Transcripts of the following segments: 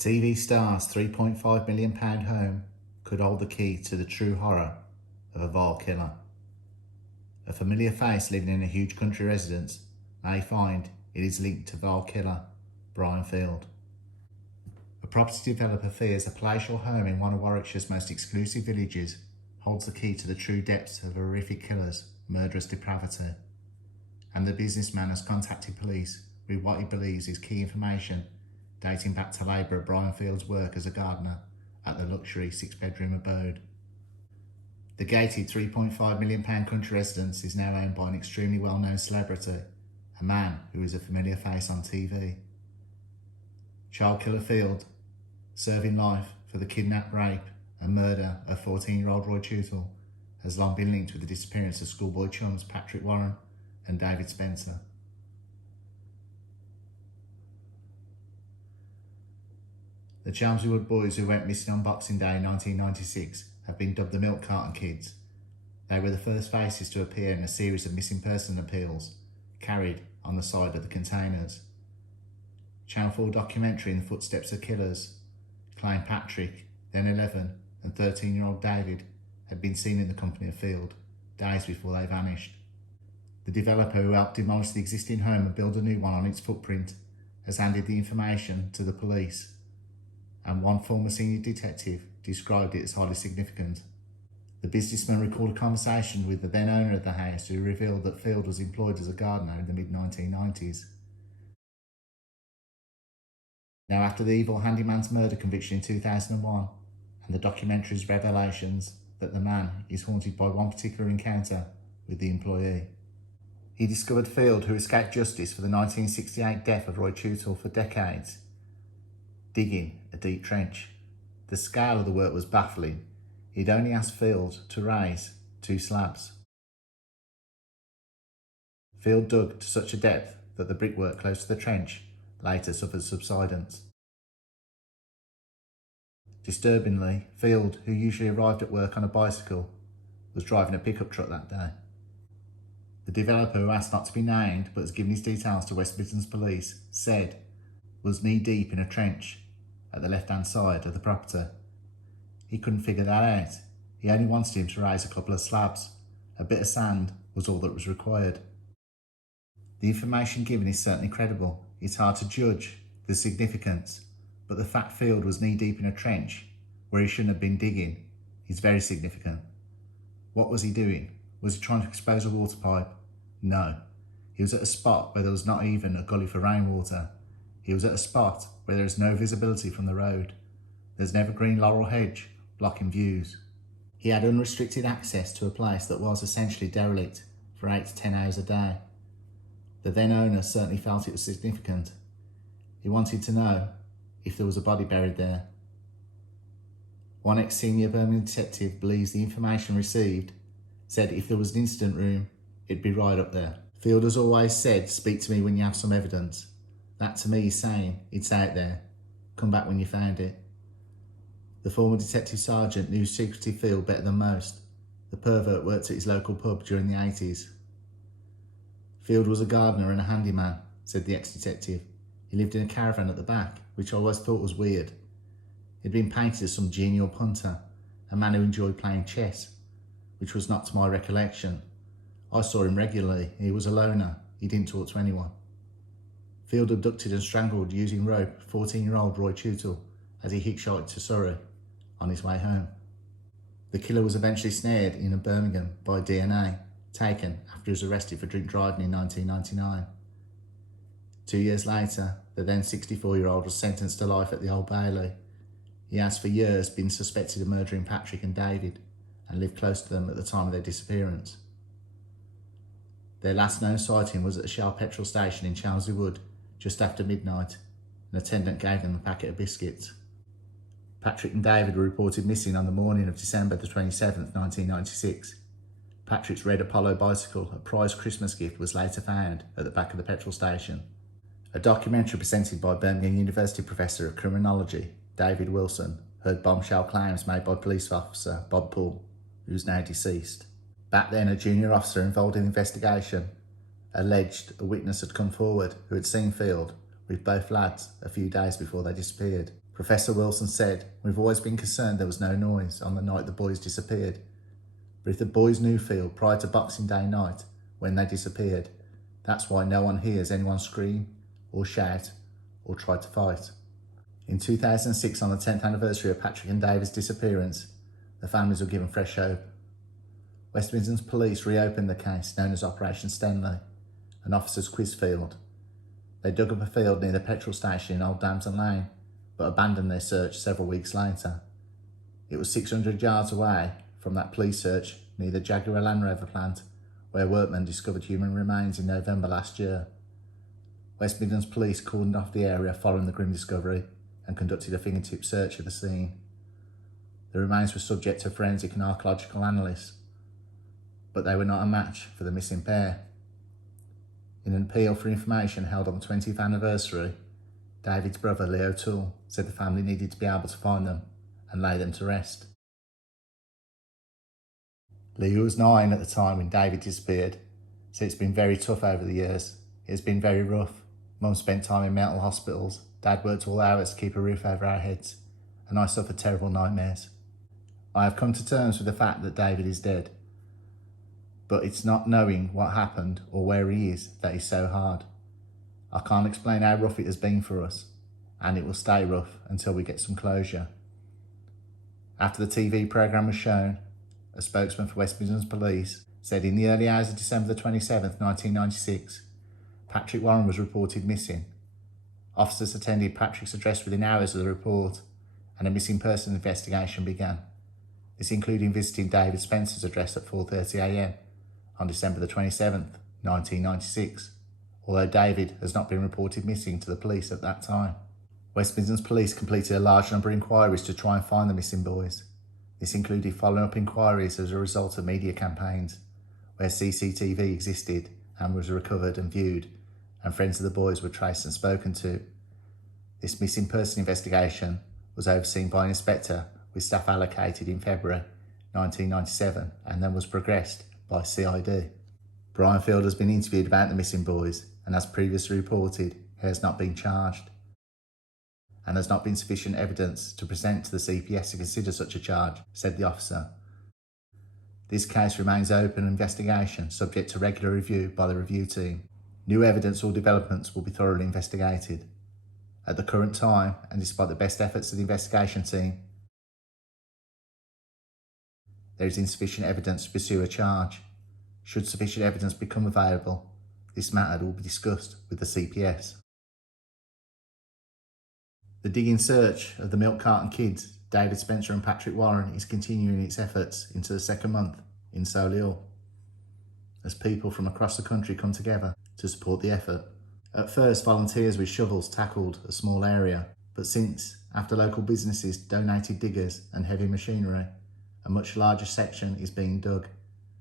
TV star's £3.5 million home could hold the key to the true horror of a vile killer. A familiar face living in a huge country residence may find it is linked to vile killer Brian Field. A property developer fears a palatial home in one of Warwickshire's most exclusive villages holds the key to the true depths of a horrific killer's murderous depravity, and the businessman has contacted police with what he believes is key information dating back to labourer Brian Field's work as a gardener at the luxury 6-bedroom abode. The gated £3.5 million country residence is now owned by an extremely well-known celebrity, a man who is a familiar face on TV. Child killer Field, serving life for the kidnap, rape and murder of 14-year-old Roy Tutel, has long been linked with the disappearance of schoolboy chums Patrick Warren and David Spencer. The Chelmsley boys who went missing on Boxing Day 1996 have been dubbed the Milk Carton Kids. They were the first faces to appear in a series of missing person appeals carried on the side of the containers. Channel 4 documentary In the Footsteps of Killers claimed Patrick, then 11, and 13-year-old David had been seen in the company of Field days before they vanished. The developer who helped demolish the existing home and build a new one on its footprint has handed the information to the police, and one former senior detective described it as highly significant. The businessman recalled a conversation with the then owner of the house who revealed that Field was employed as a gardener in the mid-1990s. Now, after the evil handyman's murder conviction in 2001 and the documentary's revelations that the man is haunted by one particular encounter with the employee, he discovered Field, who escaped justice for the 1968 death of Roy Tutel for decades, digging a deep trench. The scale of the work was baffling. He'd only asked Field to raise 2 slabs. Field dug to such a depth that the brickwork close to the trench later suffered subsidence. Disturbingly, Field, who usually arrived at work on a bicycle, was driving a pickup truck that day. The developer, who asked not to be named but has given his details to West Midlands Police, said was knee-deep in a trench at the left-hand side of the property. He couldn't figure that out. He only wanted him to raise a couple of slabs. A bit of sand was all that was required. The information given is certainly credible. It's hard to judge the significance, but the fact Field was knee-deep in a trench where he shouldn't have been digging is very significant. What was he doing? Was he trying to expose a water pipe? No. He was at a spot where there was not even a gully for rainwater. He was at a spot where there is no visibility from the road. There's an evergreen laurel hedge blocking views. He had unrestricted access to a place that was essentially derelict for 8 to 10 hours a day. The then owner certainly felt it was significant. He wanted to know if there was a body buried there. One ex-senior Birmingham detective believes the information received said if there was an incident room, it'd be right up there. Field has always said, "Speak to me when you have some evidence." That to me is saying, it's out there. Come back when you found it. The former detective sergeant knew secretive Field better than most. The pervert worked at his local pub during the 80s. Field was a gardener and a handyman, said the ex-detective. He lived in a caravan at the back, which I always thought was weird. He'd been painted as some genial punter, a man who enjoyed playing chess, which was not to my recollection. I saw him regularly. He was a loner. He didn't talk to anyone. Field abducted and strangled using rope 14-year-old Roy Tutel as he hitchhiked to Surrey on his way home. The killer was eventually snared in Birmingham by DNA taken after he was arrested for drink driving in 1999. 2 years later, the then 64-year-old was sentenced to life at the Old Bailey. He has for years been suspected of murdering Patrick and David and lived close to them at the time of their disappearance. Their last known sighting was at a Shell petrol station in Chelmsley Wood just after midnight. An attendant gave them a packet of biscuits. Patrick and David were reported missing on the morning of December the 27th, 1996. Patrick's red Apollo bicycle, a prized Christmas gift, was later found at the back of the petrol station. A documentary presented by Birmingham University Professor of Criminology, David Wilson, heard bombshell claims made by police officer Bob Poole, who is now deceased. Back then, a junior officer involved in the investigation alleged a witness had come forward who had seen Field with both lads a few days before they disappeared. Professor Wilson said, "We've always been concerned there was no noise on the night the boys disappeared. But if the boys knew Field prior to Boxing Day night, when they disappeared, that's why no one hears anyone scream or shout or try to fight." In 2006, on the 10th anniversary of Patrick and David's disappearance, the families were given fresh hope. West Midlands Police reopened the case known as Operation Stenley, and officers quizzed Field. They dug up a field near the petrol station in Old Damson Lane, but abandoned their search several weeks later. It was 600 yards away from that police search near the Jaguar Land Rover plant, where workmen discovered human remains in November last year. West Midlands Police cordoned off the area following the grim discovery and conducted a fingertip search of the scene. The remains were subject to forensic and archaeological analysis, but they were not a match for the missing pair. In an appeal for information held on the 20th anniversary, David's brother Leo Toole said the family needed to be able to find them and lay them to rest. Leo was 9 at the time when David disappeared, so it's been very tough over the years. It's been very rough. Mum spent time in mental hospitals, Dad worked all hours to keep a roof over our heads, and I suffered terrible nightmares. I have come to terms with the fact that David is dead, but it's not knowing what happened or where he is that is so hard. I can't explain how rough it has been for us, and it will stay rough until we get some closure. After the TV programme was shown, a spokesman for West Midlands Police said in the early hours of December the 27th, 1996, Patrick Warren was reported missing. Officers attended Patrick's address within hours of the report, and a missing person investigation began. This included visiting David Spencer's address at 4:30 a.m. on December the 27th, 1996, although David has not been reported missing to the police at that time. West Midlands Police completed a large number of inquiries to try and find the missing boys. This included following up inquiries as a result of media campaigns, where CCTV existed and was recovered and viewed, and friends of the boys were traced and spoken to. This missing person investigation was overseen by an inspector with staff allocated in February 1997 and then was progressed by CID. Brian Field has been interviewed about the missing boys and, as previously reported, he has not been charged, and there's not been sufficient evidence to present to the CPS to consider such a charge, said the officer. This case remains open investigation, subject to regular review by the review team. New evidence or developments will be thoroughly investigated. At the current time, and despite the best efforts of the investigation team, there is insufficient evidence to pursue a charge. Should sufficient evidence become available, this matter will be discussed with the CPS. The digging search of the Milk Carton Kids, David Spencer and Patrick Warren, is continuing its efforts into the second month in Solihull, as people from across the country come together to support the effort. At first, volunteers with shovels tackled a small area, but since, after local businesses donated diggers and heavy machinery, a much larger section is being dug.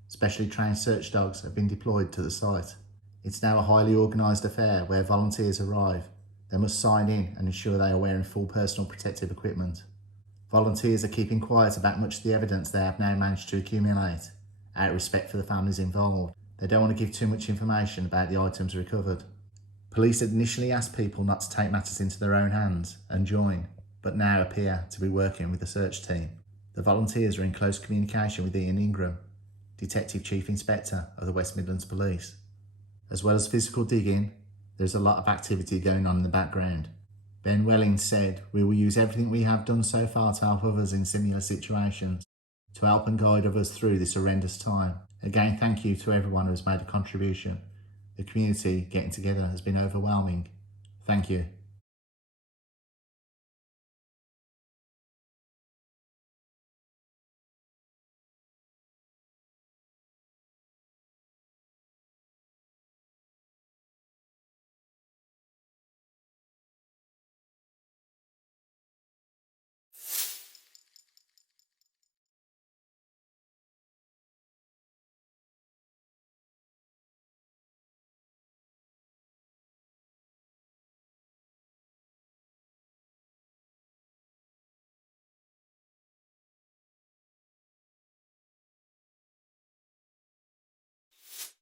Specially trained search dogs have been deployed to the site. It's now a highly organised affair where volunteers arrive. They must sign in and ensure they are wearing full personal protective equipment. Volunteers are keeping quiet about much of the evidence they have now managed to accumulate, out of respect for the families involved. They don't want to give too much information about the items recovered. Police had initially asked people not to take matters into their own hands and join, but now appear to be working with the search team. The volunteers are in close communication with Ian Ingram, Detective Chief Inspector of the West Midlands Police. As well as physical digging, there's a lot of activity going on in the background. Ben Welling said, "We will use everything we have done so far to help others in similar situations, to help and guide others through this horrendous time. Again, thank you to everyone who has made a contribution. The community getting together has been overwhelming. Thank you."